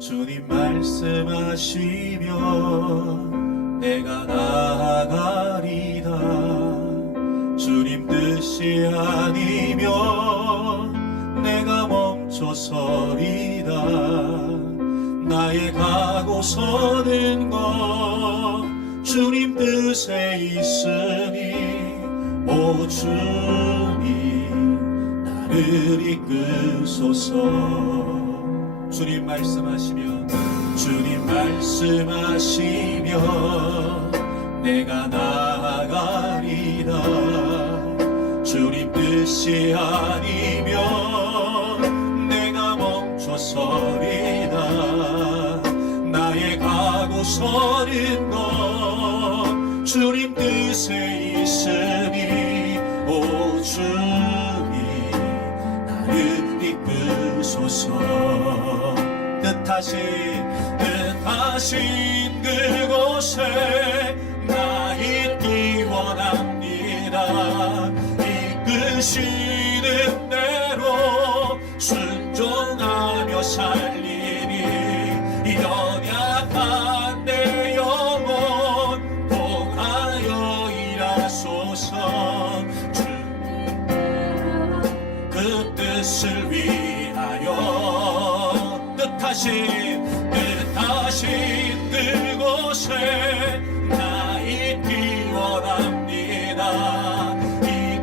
주님 말씀하시면 내가 나아가리다. 주님 뜻이 아니면 내가 멈춰서리다. 나의 가고 서는 것 주님 뜻에 있으니 오 주님 나를 이끄소서. 주님 말씀하시면 내가 나아가리라. 주님 뜻이 아니면 내가 멈춰서리다. 나의 가고 서는 것 주님 뜻에 있으니 오 주님 나를 이끄소서. 뜻하신 그곳에 나 있기 원합니다. 이끄시는 대로 순종하며 살리니 연약한 내 영혼 통하여 일하소서. 그 뜻을 위하여 뜻하신 그곳에 나 있기 원합니다.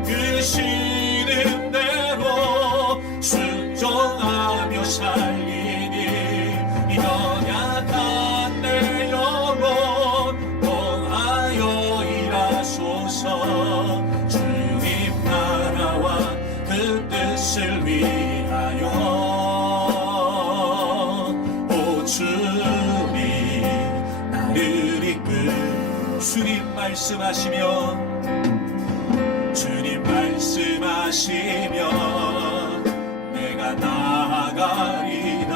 이끄시는 대로 순종하며 살리니 연약한 내 영혼 통하여 일하소서. 주님 나라와 그 뜻을 위하여 주님 말씀하시면 내가 나아가리라.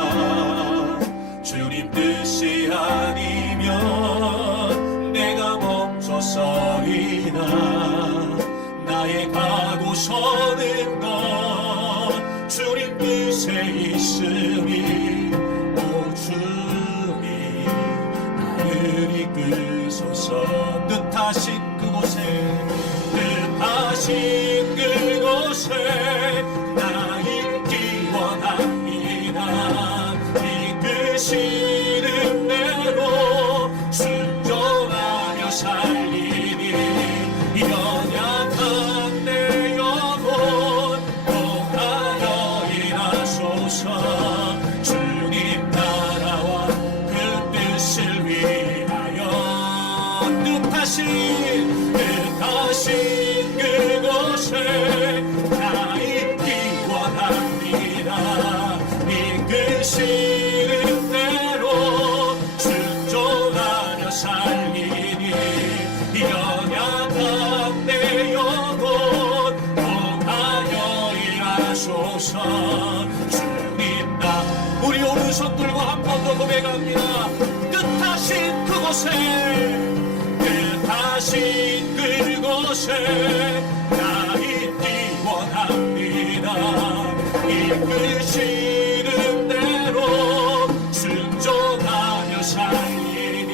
주님 뜻이 아니면 내가 멈춰서리다. 나의 가고 서는 것 주님 뜻에 있으니 오 주님 나를 이끄소서. 뜻하신 그곳에 나 있기 원합니다. 이끄시는 대로 순종하며 살리니 연약한 내 영혼 통하여 일하소서. 주님 나라와 그 뜻을 위하여 뜻하신 그곳에 나 있기 원합니다. 이끄시는 대로 순종하며 살리니 연약한 내 영혼 통하여 일하소서. 주님 나 우리 오른손 들고 한 번 더 고백합니다. 뜻하신 그곳에 나 있기 원합니다. 이끄시는 대로 순종하며 살리니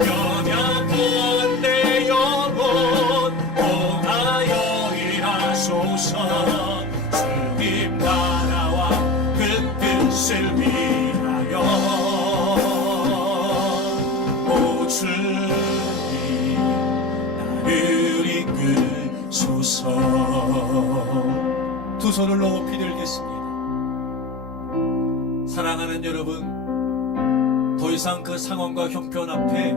연약한 내 영혼 통하여 일하소서. 주님 나라와 그 뜻을 위하여 오 주님 두 손을 높이 들겠습니다. 사랑하는 여러분, 더 이상 그 상황과 형편 앞에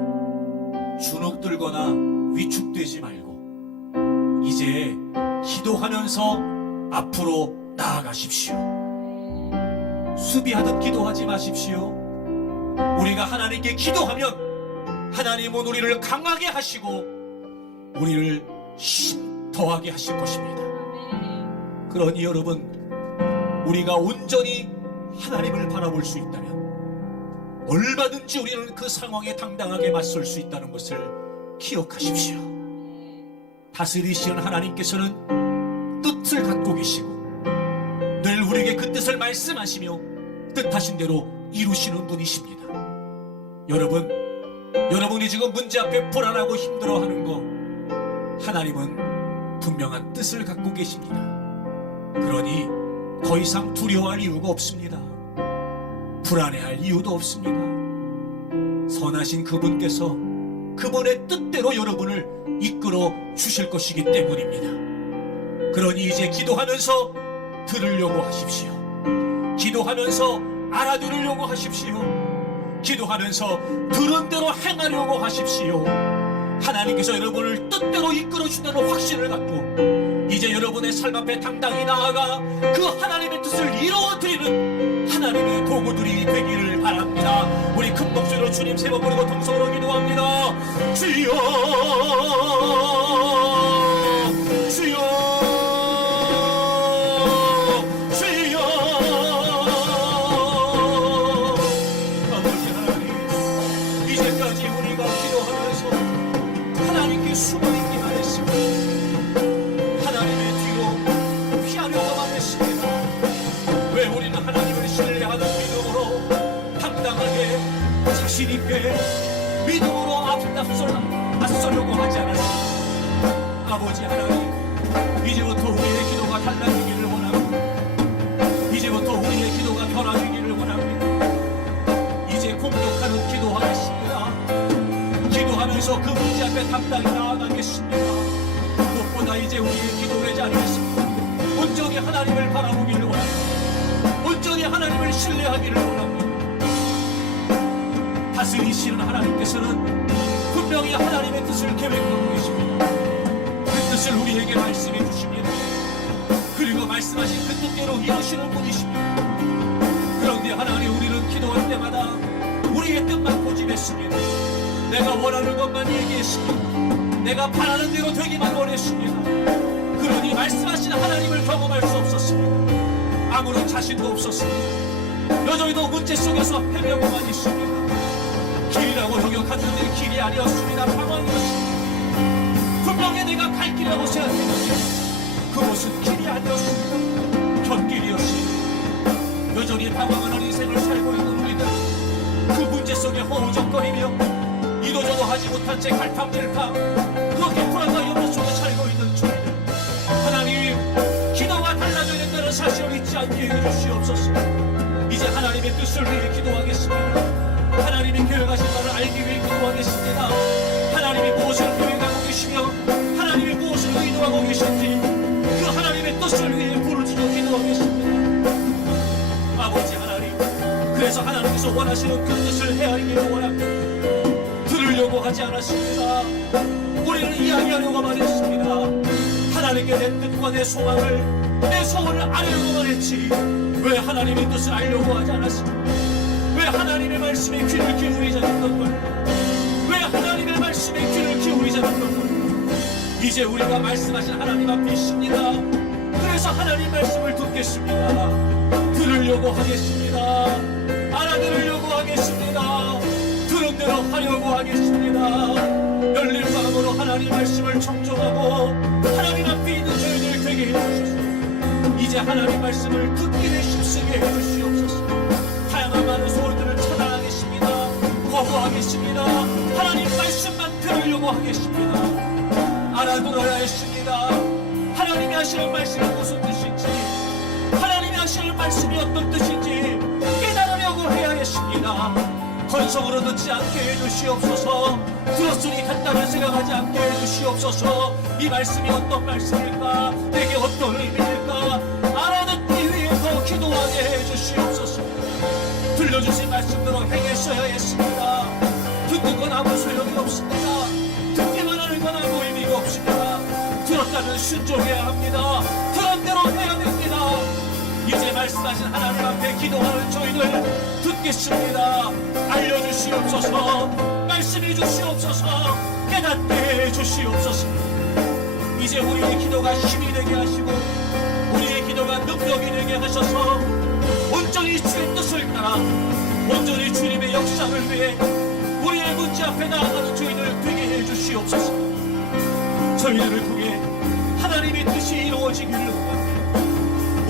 주눅들거나 위축되지 말고 이제 기도하면서 앞으로 나아가십시오. 수비하듯 기도하지 마십시오. 우리가 하나님께 기도하면 하나님은 우리를 강하게 하시고 우리를 더하게 하실 것입니다. 그러니 여러분, 우리가 온전히 하나님을 바라볼 수 있다면 얼마든지 우리는 그 상황에 당당하게 맞설 수 있다는 것을 기억하십시오. 다스리시는 하나님께서는 뜻을 갖고 계시고 늘 우리에게 그 뜻을 말씀하시며 뜻하신 대로 이루시는 분이십니다. 여러분이 지금 문제 앞에 불안하고 힘들어하는 거, 하나님은 분명한 뜻을 갖고 계십니다. 그러니 더 이상 두려워할 이유가 없습니다. 불안해할 이유도 없습니다. 선하신 그분께서 그분의 뜻대로 여러분을 이끌어 주실 것이기 때문입니다. 그러니 이제 기도하면서 들으려고 하십시오. 기도하면서 알아들으려고 하십시오. 기도하면서 들은 대로 행하려고 하십시오. 하나님께서 여러분을 뜻대로 이끌어 준다는 확신을 갖고 이제 여러분의 삶 앞에 당당히 나아가 그 하나님의 뜻을 이루어드리는 하나님의 도구들이 되기를 바랍니다. 우리 큰 목소리로 주님 세 번 부르고 통성으로 기도합니다. 주여, 주여, 주여. 아버지 하나님, 이제까지 우리가 기도하면서 하나님께 숨어있기만 했습니다. 하나님의 뒤로 피하려고만 했습니다. 왜 우리는 하나님을 신뢰하는 믿음으로 당당하게 자신있게 믿음으로 앞서려고 하지 않았습니까? 아버지 하나님, 이제부터 우리의 기도가 달라지기를 원합니다. 이제부터 우리의 기도가 변화되기를 원합니다. 이제 공격하는 기도하겠습니다. 기도하면서 그 문제 앞에 당당히 나아가겠습니다. 무엇보다 이제 우리의 기도의 자리에서 온전히 하나님을 바라보기를 원합니다. 온전히 하나님을 신뢰하기를 원합니다. 다스리시는 하나님께서는 분명히 하나님의 뜻을 계획하고 계십니다. 그 뜻을 우리에게 말씀해 주십니다. 그리고 말씀하신 그 뜻대로 이루시는 분이십니다. 그런데 하나님, 우리는 기도할 때마다 우리의 뜻만 고집했습니다. 내가 원하는 것만 얘기했습니다. 내가 바라는 대로 되기만 원했습니다. 그러니 말씀하신 하나님을 경험할 수 없었습니다. 아무런 자신도 없었습니다. 여전히도 문제 속에서 헤매고만 있습니다. 길이라고 여겨갔는데 길이 아니었습니다. 방황이었습니다. 분명히 내가 갈 길이라고 생각했는데 그곳은 길이 아니었습니다. 견길이었습니다. 여전히 방황하는 인생을 살고 있는 우리들, 그 문제 속에 허우적거리며 이도저도 하지 못한 채 갈팡질팡 그렇게 불안과 염려 속에 살고 있는 저희들, 하나님, 기도가 달라져야 된다는 사실을 잊지 않게 해주시옵소서. 이제 하나님의 뜻을 위해 기도하겠습니다. 하나님이 계획하신 바를 알기 위해 기도하겠습니다. 하나님이 무엇을 계획하고 계시며 하나님이 무엇을 의도하고 계신지 그 하나님의 뜻을 위해 부르짖어 기도하겠습니다. 아버지 하나님, 그래서 하나님께서 원하시는 그 뜻을 헤아리기를 원합니다. 들으려고 하지 않았습니다. 우리는 이야기하려고만 했습니다. 하나님께 내 뜻과 내 소망을, 내 소원을 알려고만 했지 왜 하나님의 뜻을 알려고 하지 않았습니까? 왜 하나님의 말씀에 귀를 기울이지 않았던 걸까? 왜 하나님의 말씀에 귀를 기울이지 않았던 걸까? 이제 우리가 말씀하신 하나님 앞에 있습니다. 그래서 하나님 말씀을 듣겠습니다. 들으려고 하겠습니다. 알아들으려고 하겠습니다. 들은 대로 하려고 하겠습니다. 열린 마음으로 하나님 말씀을 청종하고 하나님 앞에 있는 저희들 되게 해주셔서 이제 하나님 말씀을 듣기를 힘쓰게 해주시옵소서. 다양한 많은 소리들을 차단하겠습니다. 거부하겠습니다. 하나님 말씀만 들으려고 하겠습니다. 알아들어야 했습니다. 하나님이 하시는 말씀이 무슨 뜻인지, 하나님이 하시는 말씀이 어떤 뜻인지 깨달으려고 해야 했습니다. 건성으로 듣지 않게 해주시옵소서. 들었으니 간단한 생각하지 않게 해주시옵소서. 이 말씀이 어떤 말씀일까, 내게 어떤 의미일까 알아듣기 위해 더 기도하게 해주시옵소서. 들려주신 말씀대로 행했어야 했습니다. 듣는 건 아무 소용이 없습니다. 듣기만 하는 건 아무 의미가 없습니다. 들었다면 순종해야 합니다. 들은 대로 해야 됩니다. 이제 말씀하신 하나님 앞에 기도하는 저희들 듣겠습니다. 알려주시옵소서. 말씀해 주시옵소서. 깨닫게 해주시옵소서. 이제 우리의 기도가 힘이 되게 하시고 우리의 기도가 능력이 되게 하셔서 온전히 주의 뜻을 따라 온전히 주님의 역사를 위해 우리의 문제 앞에 나아가는 저희들 되게 해주시옵소서. 저희들을 통해 하나님의 뜻이 이루어지기를 원합니다.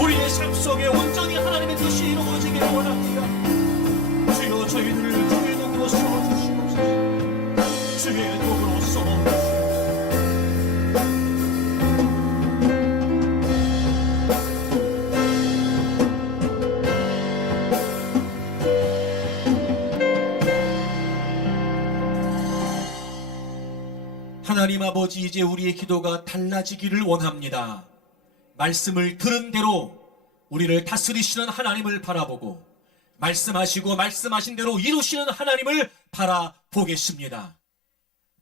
우리의 삶 속에 온전히 하나님의 뜻이 이루어지기를 원합니다. 하나님 아버지, 이제 우리의 기도가 달라지기를 원합니다. 말씀을 들은 대로 우리를 다스리시는 하나님을 바라보고 말씀하시고 말씀하신 대로 이루시는 하나님을 바라보겠습니다.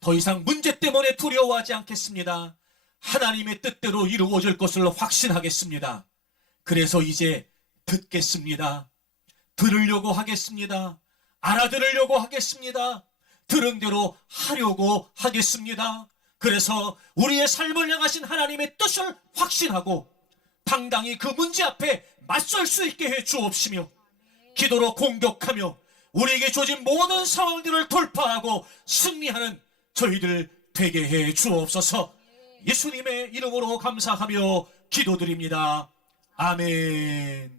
더 이상 문제 때문에 두려워하지 않겠습니다. 하나님의 뜻대로 이루어질 것을 확신하겠습니다. 그래서 이제 듣겠습니다. 들으려고 하겠습니다. 알아들으려고 하겠습니다. 들은 대로 하려고 하겠습니다. 그래서 우리의 삶을 향하신 하나님의 뜻을 확신하고 당당히 그 문제 앞에 맞설 수 있게 해 주옵시며 기도로 공격하며 우리에게 주어진 모든 상황들을 돌파하고 승리하는 저희들 되게 해 주옵소서. 예수님의 이름으로 감사하며 기도드립니다. 아멘.